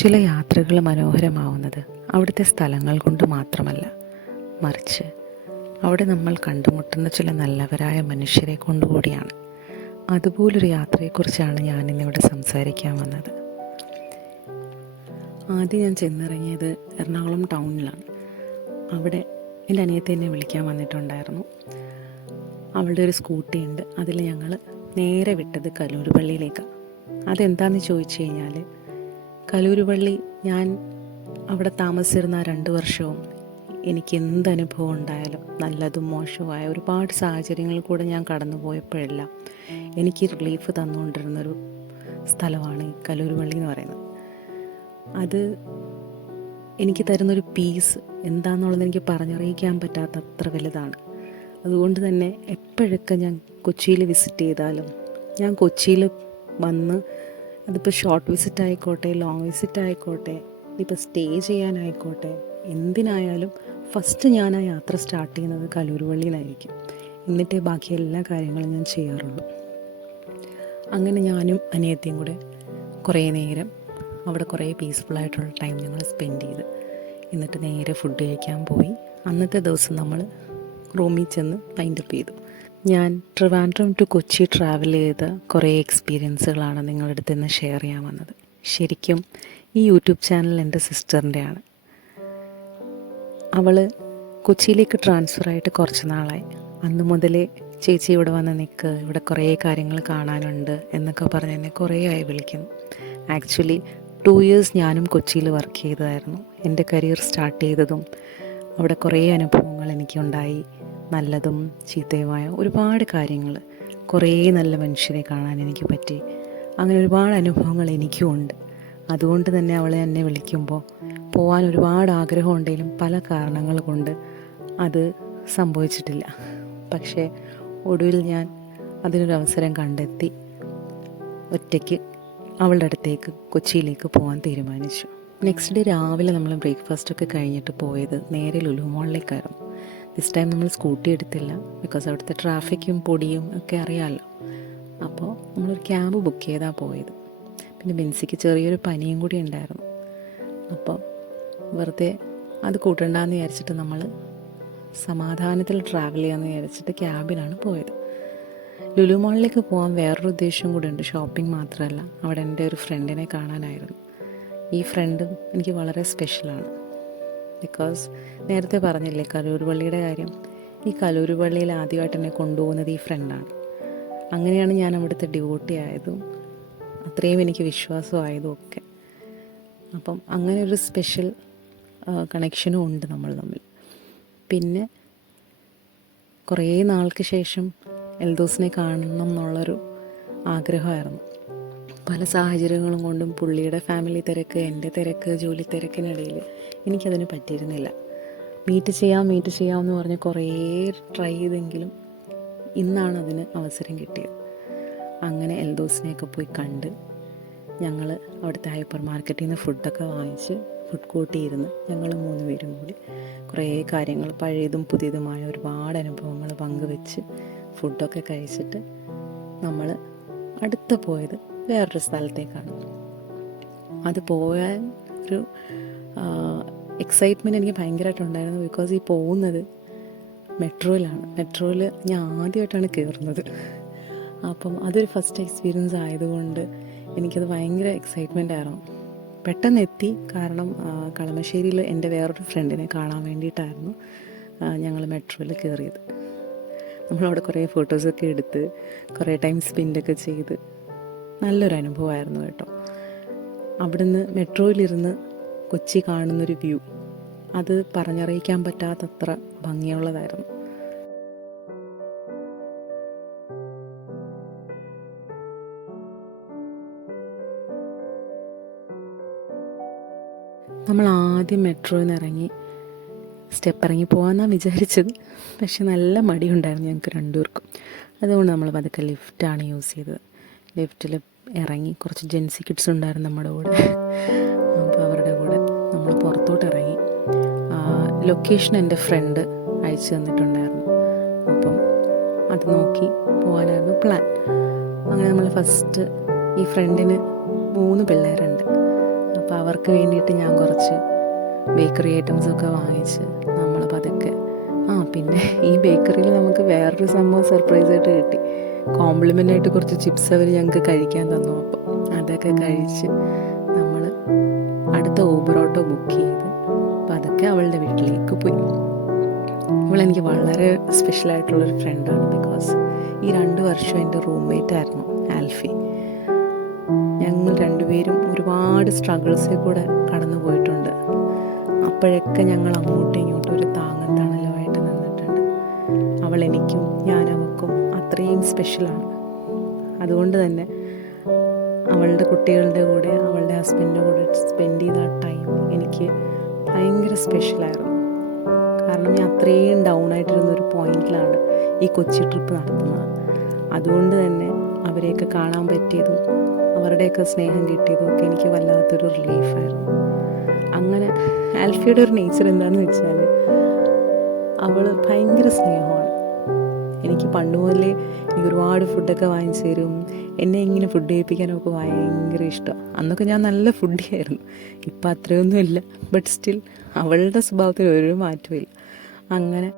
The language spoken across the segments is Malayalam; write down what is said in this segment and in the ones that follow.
ചില യാത്രകൾ മനോഹരമാവുന്നത് അവിടുത്തെ സ്ഥലങ്ങൾ കൊണ്ട് മാത്രമല്ല, മറിച്ച് അവിടെ നമ്മൾ കണ്ടുമുട്ടുന്ന ചില നല്ലവരായ മനുഷ്യരെ കൊണ്ടുകൂടിയാണ്. അതുപോലൊരു യാത്രയെക്കുറിച്ചാണ് ഞാനിന്നിവിടെ സംസാരിക്കാൻ വന്നത്. ആദ്യം ഞാൻ ചെന്നിറങ്ങിയത് എറണാകുളം ടൗണിലാണ്. അവിടെ എൻ്റെ അനിയത്തി എന്നെ വിളിക്കാൻ വന്നിട്ടുണ്ടായിരുന്നു. അവളുടെ ഒരു സ്കൂട്ടി ഉണ്ട്. അതിൽ ഞങ്ങൾ നേരെ വിട്ടത് കലൂരുപള്ളിയിലേക്കാണ്. അതെന്താണെന്ന് ചോദിച്ചു കഴിഞ്ഞാൽ, കലൂരുപള്ളി ഞാൻ അവിടെ താമസിച്ചിരുന്ന 2 വർഷവും എനിക്ക് എന്ത് അനുഭവം ഉണ്ടായാലും നല്ലതും മോശവുമായ ഒരുപാട് സാഹചര്യങ്ങളിൽ കൂടെ ഞാൻ കടന്നു പോയപ്പോഴെല്ലാം എനിക്ക് റിലീഫ് തന്നുകൊണ്ടിരുന്നൊരു സ്ഥലമാണ് ഈ കലൂരുപള്ളി എന്ന് പറയുന്നത്. അത് എനിക്ക് തരുന്നൊരു പീസ് എന്താണെന്നുള്ളത് എനിക്ക് പറഞ്ഞറിയിക്കാൻ പറ്റാത്ത അത്ര വലുതാണ്. അതുകൊണ്ട് തന്നെ എപ്പോഴൊക്കെ ഞാൻ കൊച്ചിയിൽ വിസിറ്റ് ചെയ്താലും, ഞാൻ കൊച്ചിയിൽ വന്ന് അതിപ്പോൾ ഷോർട്ട് വിസിറ്റ് ആയിക്കോട്ടെ, ലോങ് വിസിറ്റ് ആയിക്കോട്ടെ, ഇപ്പോൾ സ്റ്റേ ചെയ്യാനായിക്കോട്ടെ, എന്തിനായാലും ഫസ്റ്റ് ഞാൻ ആ യാത്ര സ്റ്റാർട്ട് ചെയ്യുന്നത് കലൂരുപള്ളിയിലായിരിക്കും. എന്നിട്ടേ ബാക്കി എല്ലാ കാര്യങ്ങളും ഞാൻ ചെയ്യാറുള്ളൂ. അങ്ങനെ ഞാനും അനിയത്തിയും കൂടെ കുറേ നേരം അവിടെ കുറേ പീസ്ഫുള്ളായിട്ടുള്ള ടൈം ഞങ്ങൾ സ്പെൻഡ് ചെയ്ത്, എന്നിട്ട് നേരെ ഫുഡ് കഴിക്കാൻ പോയി. അന്നത്തെ ദിവസം നമ്മൾ റൂമിൽ ചെന്ന് വൈൻഡപ്പ് ചെയ്തു. ഞാൻ ട്രിവാൻഡ്രം ടു കൊച്ചി ട്രാവൽ ചെയ്ത കുറേ എക്സ്പീരിയൻസുകളാണ് നിങ്ങളുടെ അടുത്ത് നിന്ന് ഷെയർ ചെയ്യാൻ വന്നത്. ശരിക്കും ഈ യൂട്യൂബ് ചാനൽ എൻ്റെ സിസ്റ്ററിൻ്റെയാണ്. അവൾ കൊച്ചിയിലേക്ക് ട്രാൻസ്ഫറായിട്ട് കുറച്ച് നാളായി. അന്ന് മുതലേ ചേച്ചി ഇവിടെ വന്ന് നിൽക്ക്, ഇവിടെ കുറേ കാര്യങ്ങൾ കാണാനുണ്ട് എന്നൊക്കെ പറഞ്ഞ് എന്നെ കുറേ ആയി വിളിക്കുന്നു. ആക്ച്വലി 2 years ഞാനും കൊച്ചിയിൽ വർക്ക് ചെയ്തതായിരുന്നു. എൻ്റെ കരിയർ സ്റ്റാർട്ട് ചെയ്തതും അവിടെ കുറേ അനുഭവങ്ങൾ എനിക്കുണ്ടായി. നല്ലതും ചീത്തയുമായ ഒരുപാട് കാര്യങ്ങൾ, കുറേ നല്ല മനുഷ്യരെ കാണാൻ എനിക്ക് പറ്റി. അങ്ങനെ ഒരുപാട് അനുഭവങ്ങൾ എനിക്കും ഉണ്ട്. അതുകൊണ്ട് തന്നെ അവളെ എന്നെ വിളിക്കുമ്പോൾ പോകാൻ ഒരുപാട് ആഗ്രഹമുണ്ടെങ്കിലും പല കാരണങ്ങൾ കൊണ്ട് അത് സംഭവിച്ചിട്ടില്ല. പക്ഷേ ഒടുവിൽ ഞാൻ അതിനൊരവസരം കണ്ടെത്തി ഒറ്റയ്ക്ക് അവളുടെ അടുത്തേക്ക് കൊച്ചിയിലേക്ക് പോകാൻ തീരുമാനിച്ചു. നെക്സ്റ്റ് ഡേ രാവിലെ നമ്മൾ ബ്രേക്ക്ഫാസ്റ്റൊക്കെ കഴിഞ്ഞിട്ട് പോയത് നേരെ ലുലു മോളിലേക്കായിരുന്നു. ദിസ് ടൈം നമ്മൾ സ്കൂട്ടി എടുത്തില്ല, ബിക്കോസ് അവിടുത്തെ ട്രാഫിക്കും പൊടിയും ഒക്കെ അറിയാമല്ലോ. അപ്പോൾ നമ്മളൊരു ക്യാബ് ബുക്ക് ചെയ്താണ് പോയത്. പിന്നെ ബെൻസിക്ക് ചെറിയൊരു പനിയും കൂടി ഉണ്ടായിരുന്നു. അപ്പോൾ വെറുതെ അത് കൂട്ടണ്ടെന്ന് വിചാരിച്ചിട്ട് നമ്മൾ സമാധാനത്തിൽ ട്രാവൽ ചെയ്യാമെന്ന് വിചാരിച്ചിട്ട് ക്യാബിനാണ് പോയത്. ലുലു മോളിലേക്ക് പോകാൻ വേറൊരു ഉദ്ദേശം കൂടി ഉണ്ട്. ഷോപ്പിംഗ് മാത്രമല്ല, അവിടെ എൻ്റെ ഒരു ഫ്രണ്ടിനെ കാണാനായിരുന്നു. ഈ ഫ്രണ്ടും എനിക്ക് വളരെ സ്പെഷ്യലാണ്. ബിക്കോസ് നേരത്തെ പറഞ്ഞില്ലേ കലൂരുപള്ളിയുടെ കാര്യം. ഈ കലൂരുപള്ളിയിൽ ആദ്യമായിട്ട് എന്നെ കൊണ്ടുപോകുന്നത് ഈ ഫ്രണ്ടാണ്. അങ്ങനെയാണ് ഞാൻ അവിടുത്തെ ഡ്യൂട്ടി ആയതും അത്രയും എനിക്ക് വിശ്വാസമായതും ഒക്കെ. അപ്പം അങ്ങനെ ഒരു സ്പെഷ്യൽ കണക്ഷനും ഉണ്ട് നമ്മൾ തമ്മിൽ. പിന്നെ കുറേ നാൾക്ക് ശേഷം എൽദോസിനെ കാണണം എന്നുള്ളൊരു ആഗ്രഹമായിരുന്നു. പല സാഹചര്യങ്ങളും കൊണ്ടും പുള്ളിയുടെ ഫാമിലി തിരക്ക്, എൻ്റെ തിരക്ക്, ജോലി തിരക്കിനിടയിൽ എനിക്കതിന് പറ്റിയിരുന്നില്ല. മീറ്റ് ചെയ്യാമെന്ന് പറഞ്ഞ് കുറേ ട്രൈ ചെയ്തെങ്കിലും ഇന്നാണ് അതിന് അവസരം കിട്ടിയത്. അങ്ങനെ എൽദോസിനെയൊക്കെ പോയി കണ്ട് ഞങ്ങൾ അവിടുത്തെ ഹൈപ്പർ മാർക്കറ്റിൽ നിന്ന് ഫുഡൊക്കെ വാങ്ങിച്ച് ഫുഡ് കോർട്ടിൽ ഇരുന്ന് ഞങ്ങൾ 3 പേരും കൂടി കുറേ കാര്യങ്ങൾ, പഴയതും പുതിയതുമായ ഒരുപാട് അനുഭവങ്ങൾ പങ്കുവെച്ച് ഫുഡൊക്കെ കഴിച്ചിട്ട് നമ്മൾ അടുത്ത് പോയത് വേറൊരു സ്ഥലത്തേക്കാണ്. അത് പോയാൽ ഒരു എക്സൈറ്റ്മെൻറ്റ് എനിക്ക് ഭയങ്കരമായിട്ടുണ്ടായിരുന്നു. ബിക്കോസ് ഈ പോകുന്നത് മെട്രോയിലാണ്. മെട്രോയിൽ ഞാൻ ആദ്യമായിട്ടാണ് കയറുന്നത്. അപ്പം അതൊരു ഫസ്റ്റ് എക്സ്പീരിയൻസ് ആയതുകൊണ്ട് എനിക്കത് ഭയങ്കര എക്സൈറ്റ്മെൻ്റ് ആയിരുന്നു. പെട്ടെന്ന് എത്തി, കാരണം കളമശ്ശേരിയിൽ എൻ്റെ വേറൊരു ഫ്രണ്ടിനെ കാണാൻ വേണ്ടിയിട്ടായിരുന്നു ഞങ്ങൾ മെട്രോയിൽ കയറിയത്. നമ്മളവിടെ കുറേ ഫോട്ടോസൊക്കെ എടുത്ത് കുറേ ടൈം സ്പെൻഡൊക്കെ ചെയ്ത് നല്ലൊരു അനുഭവമായിരുന്നു കേട്ടോ. അവിടുന്ന് മെട്രോയിലിരുന്ന് കൊച്ചി കാണുന്നൊരു വ്യൂ, അത് പറഞ്ഞറിയിക്കാൻ പറ്റാത്തത്ര ഭംഗിയുള്ളതായിരുന്നു. നമ്മൾ ആദ്യം മെട്രോയിൽ നിന്ന് ഇറങ്ങി സ്റ്റെപ്പ് ഇറങ്ങി പോകാമെന്നാണ് വിചാരിച്ചത്. പക്ഷെ നല്ല മടിയുണ്ടായിരുന്നു ഞങ്ങൾക്ക് 2 പേർക്കും. അതുകൊണ്ട് നമ്മൾ പതുക്കെ ലിഫ്റ്റാണ് യൂസ് ചെയ്തത്. ലിഫ്റ്റിൽ ഇറങ്ങി കുറച്ച് ജെൻസി കിഡ്സ് ഉണ്ടായിരുന്നു നമ്മുടെ കൂടെ. അപ്പോൾ അവരുടെ കൂടെ നമ്മൾ പുറത്തോട്ട് ഇറങ്ങി. ലൊക്കേഷൻ എൻ്റെ ഫ്രണ്ട് അയച്ചു തന്നിട്ടുണ്ടായിരുന്നു. അപ്പം അത് നോക്കി പോകാനായിരുന്നു പ്ലാൻ. അങ്ങനെ നമ്മൾ ഫസ്റ്റ്, ഈ ഫ്രണ്ടിന് 3 പിള്ളേരുണ്ട്. അപ്പോൾ അവർക്ക് വേണ്ടിയിട്ട് ഞാൻ കുറച്ച് ബേക്കറി ഐറ്റംസൊക്കെ വാങ്ങിച്ച് നമ്മൾ പതുക്കെ പിന്നെ ഈ ബേക്കറിയിൽ നമുക്ക് വേറൊരു സംഭവം സർപ്രൈസായിട്ട് കിട്ടി. കോംപ്ലിമെൻ്റായിട്ട് കുറച്ച് ചിപ്സ് അവർ ഞങ്ങൾക്ക് കഴിക്കാൻ തന്നു. അപ്പോൾ അതൊക്കെ കഴിച്ച് നമ്മൾ അടുത്ത ഊബർ ഓട്ടോ ബുക്ക് ചെയ്ത് പതുക്കെ അവളുടെ വീട്ടിലേക്ക് പോയി. ഇവളെനിക്ക് വളരെ സ്പെഷ്യലായിട്ടുള്ളൊരു ഫ്രണ്ടാണ്. ബിക്കോസ് ഈ 2 വർഷം എൻ്റെ റൂംമേറ്റായിരുന്നു ആൽഫി. ഞങ്ങൾ രണ്ടുപേരും ഒരുപാട് സ്ട്രഗിൾസിൽ കൂടെ കടന്നു പോയിട്ടുണ്ട്. അപ്പോഴൊക്കെ ഞങ്ങൾ അങ്ങോട്ടും ഇങ്ങോട്ടും ഒരു താങ്ങും തണലുമായിട്ട് നിന്നിട്ടുണ്ട്. അവൾ എനിക്കും ഞാൻ അവൾക്കും അത്രയും സ്പെഷ്യലാണ്. അതുകൊണ്ട് തന്നെ അവളുടെ കുട്ടികളുടെ കൂടെ അവളുടെ ഹസ്ബൻഡിൻ്റെ കൂടെ സ്പെൻഡ് ചെയ്ത ആ ടൈം എനിക്ക് ഭയങ്കര സ്പെഷ്യലായിരുന്നു. കാരണം ഞാൻ അത്രയും ഡൗൺ ആയിട്ടിരുന്നൊരു പോയിന്റിലാണ് ഈ കൊച്ചി ട്രിപ്പ് നടത്തുന്നത്. അതുകൊണ്ട് തന്നെ അവരെയൊക്കെ കാണാൻ പറ്റിയതും അവരുടെയൊക്കെ സ്നേഹം കിട്ടിയതും ഒക്കെ എനിക്ക് വല്ലാത്തൊരു റിലീഫായിരുന്നു. അങ്ങനെ ആൽഫിയുടെ ഒരു നേച്ചർ എന്താണെന്ന് വെച്ചാൽ അവൾ ഭയങ്കര സ്നേഹമാണ്. എനിക്ക് പണ്ട് മുതലേ എനിക്ക് ഒരുപാട് ഫുഡൊക്കെ വാങ്ങിച്ചു തരും. എന്നെ ഇങ്ങനെ ഫുഡ് കഴിപ്പിക്കാനൊക്കെ ഭയങ്കര ഇഷ്ടമാണ്. അന്നൊക്കെ ഞാൻ നല്ല ഫുഡിയായിരുന്നു. ഇപ്പം അത്രയൊന്നും ഇല്ല. ബട്ട് സ്റ്റിൽ അവളുടെ സ്വഭാവത്തിൽ ഒരു മാറ്റമില്ല. അങ്ങനെ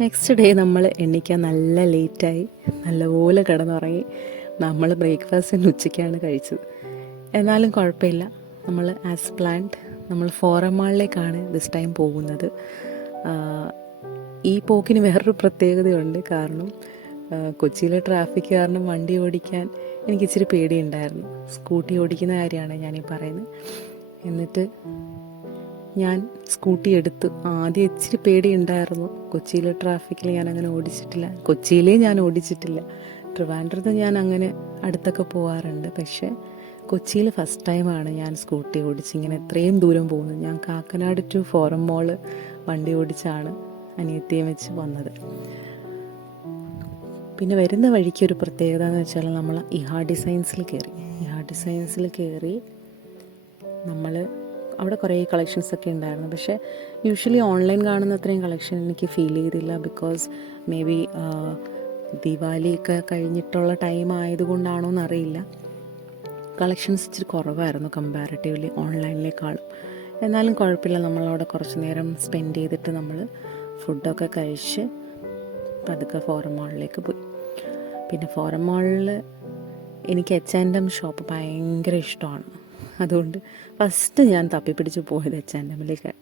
നെക്സ്റ്റ് ഡേ നമ്മൾ എണ്ണിക്കാൻ നല്ല ലേറ്റായി, നല്ലപോലെ കിടന്നുറങ്ങി. നമ്മൾ ബ്രേക്ക്ഫാസ്റ്റിന് ഉച്ചയ്ക്കാണ് കഴിച്ചത്. എന്നാലും കുഴപ്പമില്ല. നമ്മൾ ആസ് പ്ലാൻഡ് നമ്മൾ ഫോറം മാളിലേക്കാണ് ദിസ് ടൈം പോകുന്നത്. ഈ പോക്കിന് വേറൊരു പ്രത്യേകതയുണ്ട്. കാരണം കൊച്ചിയിലെ ട്രാഫിക് കാരണം വണ്ടി ഓടിക്കാൻ എനിക്ക് ഇച്ചിരി പേടിയുണ്ടായിരുന്നു. സ്കൂട്ടി ഓടിക്കുന്ന കാര്യമാണ് ഞാനീ പറയുന്നത്. എന്നിട്ട് ഞാൻ സ്കൂട്ടി എടുത്തു. ആദ്യം ഇച്ചിരി പേടിയുണ്ടായിരുന്നു. കൊച്ചിയിലെ ട്രാഫിക്കിൽ ഞാനങ്ങനെ ഓടിച്ചിട്ടില്ല. കൊച്ചിയിലേ ഞാൻ ഓടിച്ചിട്ടില്ല. ട്രിവാൻഡ്രത്ത് ഞാൻ അങ്ങനെ അടുത്തൊക്കെ പോകാറുണ്ട്. പക്ഷേ കൊച്ചിയിൽ ഫസ്റ്റ് ടൈമാണ് ഞാൻ സ്കൂട്ടി ഓടിച്ച് ഇങ്ങനെ എത്രയും ദൂരം പോകുന്നത്. ഞാൻ കാക്കനാട് ടു ഫോറം മോള് വണ്ടി ഓടിച്ചാണ് അനിയത്തിയും വെച്ച് വന്നത്. പിന്നെ വരുന്ന വഴിക്ക് ഒരു പ്രത്യേകത എന്ന് വെച്ചാൽ നമ്മൾ ഇഹാ ഡിസൈൻസിൽ കയറി നമ്മൾ അവിടെ കുറേ കളക്ഷൻസൊക്കെ ഉണ്ടായിരുന്നു. പക്ഷേ യൂഷ്വലി ഓൺലൈൻ കാണുന്ന അത്രയും കളക്ഷൻ എനിക്ക് ഫീൽ ചെയ്തില്ല. ബിക്കോസ് മേ ബി ദിവാലിയൊക്കെ കഴിഞ്ഞിട്ടുള്ള ടൈം ആയതുകൊണ്ടാണോ എന്നറിയില്ല, കളക്ഷൻസ് ഇച്ചിരി കുറവായിരുന്നു കമ്പാരിറ്റീവ്ലി ഓൺലൈനിലേക്കാളും. എന്നാലും കുഴപ്പമില്ല. നമ്മളവിടെ കുറച്ച് നേരം സ്പെൻഡ് ചെയ്തിട്ട് നമ്മൾ ഫുഡൊക്കെ കഴിച്ച് പതുക്കെ ഫോറം മാളിലേക്ക് പോയി. പിന്നെ ഫോറം മാളിൽ എനിക്ക് H&M ഷോപ്പ് ഭയങ്കര ഇഷ്ടമാണ്. അതുകൊണ്ട് ഫസ്റ്റ് ഞാൻ തപ്പിപ്പിടിച്ച് പോയത് H&Mലേക്ക്.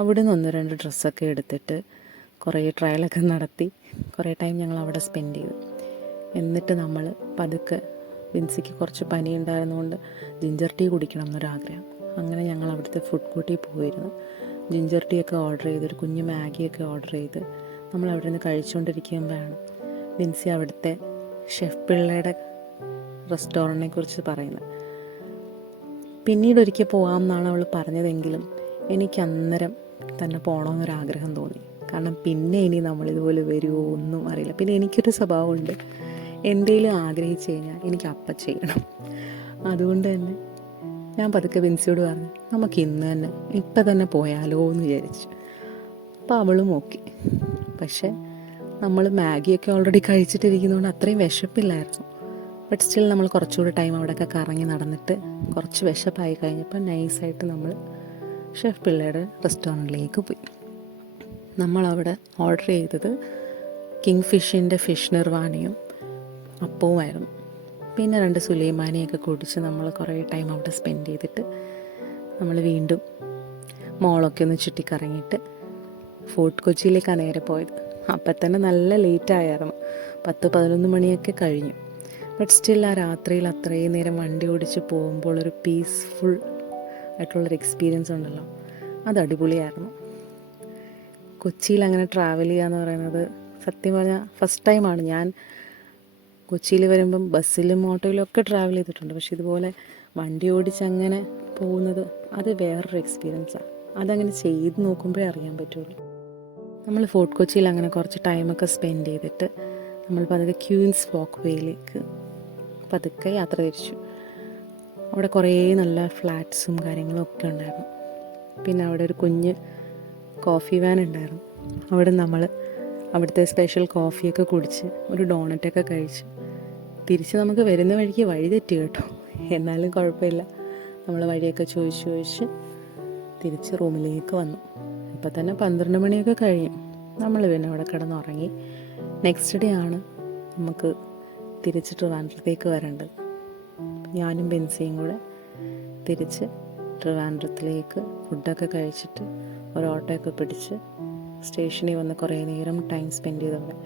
അവിടെ നിന്ന് 1-2 ഡ്രസ്സൊക്കെ എടുത്തിട്ട് കുറേ ട്രയലൊക്കെ നടത്തി കുറേ ടൈം ഞങ്ങൾ അവിടെ സ്പെൻഡ് ചെയ്തു. എന്നിട്ട് നമ്മൾ പതുക്കെ വിൻസിക്ക് കുറച്ച് പനി ഉണ്ടായിരുന്നുകൊണ്ട് ജിഞ്ചർ ടീ കുടിക്കണം എന്നൊരാഗ്രഹം. അങ്ങനെ ഞങ്ങൾ അവിടുത്തെ ഫുഡ് കോർട്ടിൽ പോയിരുന്നു. ജിഞ്ചർ ടീ ഒക്കെ ഓർഡർ ചെയ്ത് ഒരു കുഞ്ഞ് മാഗിയൊക്കെ ഓർഡർ ചെയ്ത് നമ്മൾ അവിടെ നിന്ന് കഴിച്ചുകൊണ്ടിരിക്കുമ്പോഴാണ് വിൻസി അവിടുത്തെ ഷെഫ് പിള്ളയുടെ റെസ്റ്റോറൻറ്റിനെ കുറിച്ച് പറയുന്നത്. പിന്നീട് ഒരിക്കൽ പോകാം എന്നാണ് അവൾ പറഞ്ഞതെങ്കിലും എനിക്ക് അന്നേരം തന്നെ പോകണമെന്നൊരാഗ്രഹം തോന്നി. കാരണം പിന്നെ ഇനി നമ്മളിതുപോലെ വരുമോ ഒന്നും അറിയില്ല. പിന്നെ എനിക്കൊരു സ്വഭാവമുണ്ട്, എന്തെങ്കിലും ആഗ്രഹിച്ചു കഴിഞ്ഞാൽ എനിക്ക് അപ്പം ചെയ്യണം. അതുകൊണ്ട് തന്നെ ഞാൻ പതുക്കെ വിൻസിയോട് പറഞ്ഞു, നമുക്ക് ഇന്ന് തന്നെ ഇപ്പം തന്നെ പോയാലോ എന്ന് വിചാരിച്ചു. അപ്പോൾ അവളും ഓക്കെ. പക്ഷേ നമ്മൾ മാഗിയൊക്കെ ഓൾറെഡി കഴിച്ചിട്ടിരിക്കുന്നതുകൊണ്ട് അത്രയും വിശപ്പില്ലായിരുന്നു. ബട്ട് സ്റ്റിൽ നമ്മൾ കുറച്ചുകൂടി ടൈം അവിടെയൊക്കെ കറങ്ങി നടന്നിട്ട് കുറച്ച് വിശപ്പായി കഴിഞ്ഞപ്പോൾ നൈസായിട്ട് നമ്മൾ ഷെഫ് പിള്ളയുടെ റെസ്റ്റോറൻറ്റിലേക്ക് പോയി. നമ്മളവിടെ ഓർഡർ ചെയ്തത് കിങ് ഫിഷിൻ്റെ ഫിഷ് നിർവാണിയും അപ്പവുമായിരുന്നു. പിന്നെ 2 സുലൈമാനിയൊക്കെ കുടിച്ച് നമ്മൾ കുറേ ടൈം അവിടെ സ്പെൻഡ് ചെയ്തിട്ട് നമ്മൾ വീണ്ടും മോളൊക്കെ ഒന്ന് ചുറ്റിക്കറങ്ങിയിട്ട് ഫോർട്ട് കൊച്ചിയിലേക്കാണ് നേരെ പോയത്. അപ്പം തന്നെ നല്ല ലേറ്റായിരുന്നു, 10-11 മണിയൊക്കെ കഴിഞ്ഞു. ബട്ട് സ്റ്റിൽ ആ രാത്രിയിൽ അത്രയും നേരം വണ്ടി ഓടിച്ച് പോകുമ്പോൾ ഒരു പീസ്ഫുൾ ആയിട്ടുള്ളൊരു എക്സ്പീരിയൻസ് ഉണ്ടല്ലോ, അത് അടിപൊളിയായിരുന്നു. കൊച്ചിയിൽ അങ്ങനെ ട്രാവൽ ചെയ്യുക എന്ന് പറയുന്നത് സത്യം പറഞ്ഞാൽ ഫസ്റ്റ് ടൈമാണ്. ഞാൻ കൊച്ചിയിൽ വരുമ്പം ബസ്സിലും ഓട്ടോയിലും ഒക്കെ ട്രാവൽ ചെയ്തിട്ടുണ്ട്. പക്ഷെ ഇതുപോലെ വണ്ടി ഓടിച്ച് അങ്ങനെ പോകുന്നത് അത് വേറൊരു എക്സ്പീരിയൻസാണ്. അതങ്ങനെ ചെയ്ത് നോക്കുമ്പോഴേ അറിയാൻ പറ്റുള്ളൂ. നമ്മൾ ഫോർട്ട് കൊച്ചിയിൽ അങ്ങനെ കുറച്ച് ടൈമൊക്കെ സ്പെൻഡ് ചെയ്തിട്ട് നമ്മൾ പതുക്കെ ക്യൂൻസ് വാക്ക് വേയിലേക്ക് പതുക്കെ യാത്ര തിരിച്ചു. അവിടെ കുറേ നല്ല ഫ്ലാറ്റ്സും കാര്യങ്ങളും ഒക്കെ ഉണ്ടായിരുന്നു. പിന്നെ അവിടെ ഒരു കുഞ്ഞ് കോഫി വാൻ ഉണ്ടായിരുന്നു. അവിടെ നമ്മൾ അവിടുത്തെ സ്പെഷ്യൽ കോഫിയൊക്കെ കുടിച്ച് ഒരു ഡോണറ്റൊക്കെ കഴിച്ച് തിരിച്ച് നമുക്ക് വരുന്ന വഴിക്ക് വഴി തെറ്റി കേട്ടോ. എന്നാലും കുഴപ്പമില്ല, നമ്മൾ വഴിയൊക്കെ ചോദിച്ച് തിരിച്ച് റൂമിലേക്ക് വന്നു. ഇപ്പം തന്നെ 12 മണിയൊക്കെ കഴിയും. നമ്മൾ പിന്നെ അവിടെ കിടന്നുറങ്ങി. നെക്സ്റ്റ് ഡേ ആണ് നമുക്ക് തിരിച്ച് ട്രിവാൻഡ്രത്തേക്ക് വരേണ്ടത്. ഞാനും ബെൻസിയും കൂടെ തിരിച്ച് ട്രിവാൻഡ്രത്തിലേക്ക് ഫുഡൊക്കെ കഴിച്ചിട്ട് ഒരു ഓട്ടോയൊക്കെ പിടിച്ച് സ്റ്റേഷനിൽ വന്ന് കുറേ നേരം ടൈം സ്പെൻഡ് ചെയ്തവിടെ.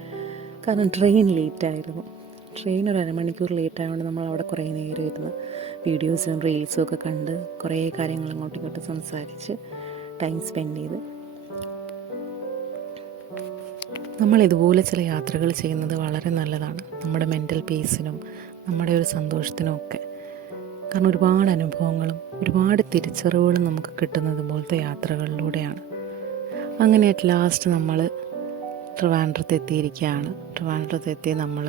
കാരണം ട്രെയിൻ ലേറ്റായിരുന്നു. ട്രെയിൻ ഒരു അരമണിക്കൂർ ലേറ്റ് ആയതുകൊണ്ട് നമ്മൾ അവിടെ കുറേ നേരം ഇരുന്ന് വീഡിയോസും റീൽസും ഒക്കെ കണ്ട് കുറേ കാര്യങ്ങൾ അങ്ങോട്ടും ഇങ്ങോട്ടും സംസാരിച്ച് ടൈം സ്പെൻഡ് ചെയ്ത്. നമ്മൾ ഇതുപോലെ ചില യാത്രകൾ ചെയ്യുന്നത് വളരെ നല്ലതാണ്, നമ്മുടെ മെൻ്റൽ പീസിനും നമ്മുടെ ഒരു സന്തോഷത്തിനും ഒക്കെ. കാരണം ഒരുപാട് അനുഭവങ്ങളും ഒരുപാട് തിരിച്ചറിവുകളും നമുക്ക് കിട്ടുന്നത് പോലത്തെ യാത്രകളിലൂടെയാണ്. അങ്ങനെ അറ്റ് ലാസ്റ്റ് നമ്മൾ ട്രിവാൻഡ്രത്ത് എത്തിയിരിക്കുകയാണ്. ട്രിവാൻഡ്രത്തെത്തി നമ്മൾ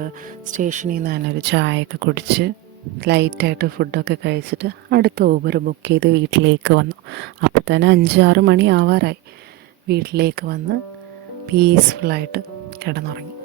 സ്റ്റേഷനിൽ നിന്ന് തന്നെ ഒരു ചായയൊക്കെ കുടിച്ച് ലൈറ്റായിട്ട് ഫുഡൊക്കെ കഴിച്ചിട്ട് അടുത്ത ഊബർ ബുക്ക് ചെയ്ത് വീട്ടിലേക്ക് വന്നു. അപ്പോൾ തന്നെ 5-6 മണി ആവാറായി. വീട്ടിലേക്ക് വന്ന് പീസ്ഫുള്ളായിട്ട് കിടന്നുറങ്ങി.